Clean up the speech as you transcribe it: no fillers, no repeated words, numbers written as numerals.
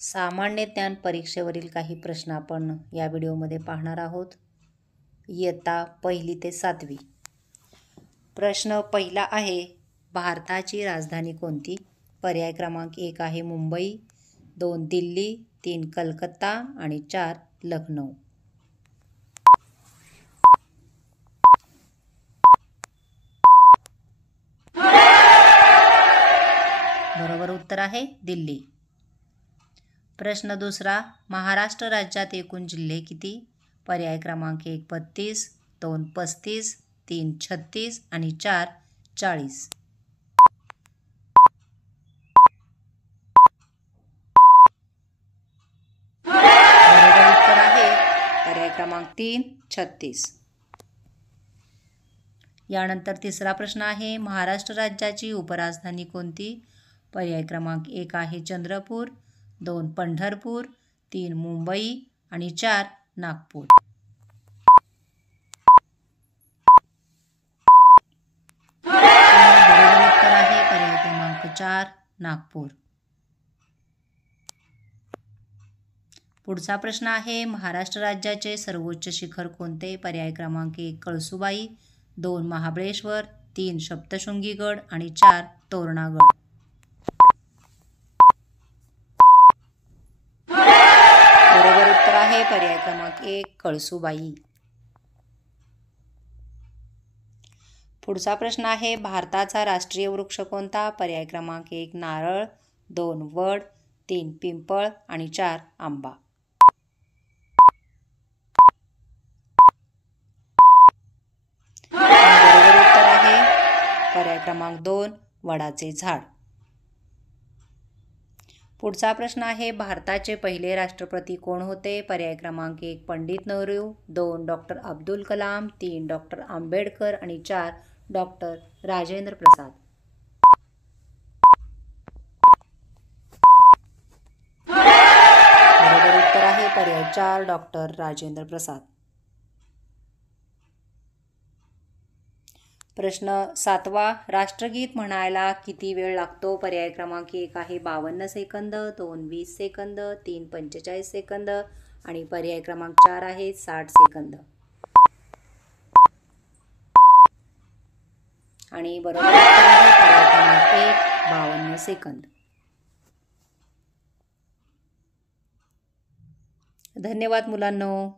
सामान्य ज्ञान परीक्षेवरील काही प्रश्न आपण या व्हिडिओमध्ये पाहणार आहोत. इयत्ता 1ली ते 7वी. प्रश्न पहिला आहे, भारताची राजधानी कोणती? पर्याय क्रमांक 1 आहे मुंबई, 2 दिल्ली, 3 कलकत्ता आणि 4 लखनौ. बरोबर उत्तर आहे दिल्ली. प्रश्न दुसरा, महाराष्ट्र राज्यात एकूण जिल्हे किती? पर्याय क्रमांक 1 32, 2 35, 3 36 आणि 4 40. बरोबर उत्तर आहे पर्याय क्रमांक 3 36. यानंतर तिसरा प्रश्न आहे, महाराष्ट्र राज्याची उपराजधानी कोणती? पर्याय क्रमांक 1 आहे चंद्रपूर, 2 पंढरपूर, 3 मुंबई आणि 4 नागपूर. बरोबर उत्तर आहे पर्याय क्रमांक 4 नागपूर. पुढचा प्रश्न आहे, महाराष्ट्र राज्याचे सर्वोच्च शिखर कोणते? पर्याय क्रमांक 1 कळसुबाई, 2 महाबळेश्वर, 3 सप्तशृंगीगड आणि 4 तोरणागड. बरोबर उत्तर आहे पर्याय क्रमांक 1 कळसुबाई. पुढचा प्रश्न आहे, भारताचा राष्ट्रीय वृक्ष कोणता? पर्याय क्रमांक 1 नारळ, 2 वड, 3 पिंपळ आणि 4 आंबा. बरोबर उत्तर आहे पर्याय क्रमांक 2 वडाचे झाड. पुढचा प्रश्न आहे, भारताचे पहिले राष्ट्रपती कोण होते? पर्याय क्रमांक 1 पंडित नेहरू, 2 डॉक्टर अब्दुल कलाम, 3 डॉक्टर आंबेडकर आणि 4 डॉक्टर राजेंद्र प्रसाद. बरोबर उत्तर आहे पर्याय 4 डॉक्टर राजेंद्र प्रसाद. प्रश्न 7वा, राष्ट्रगीत म्हणायला किती वेळ लागतो? पर्याय क्रमांक 1 आहे 52 सेकंद, 2 20 सेकंद, 3 45 सेकंद आणि पर्याय क्रमांक 4 आहे 60 सेकंद. आणि बरोबर उत्तर आहे पर्याय क्रमांक 1 52 सेकंद. धन्यवाद मुलांनो.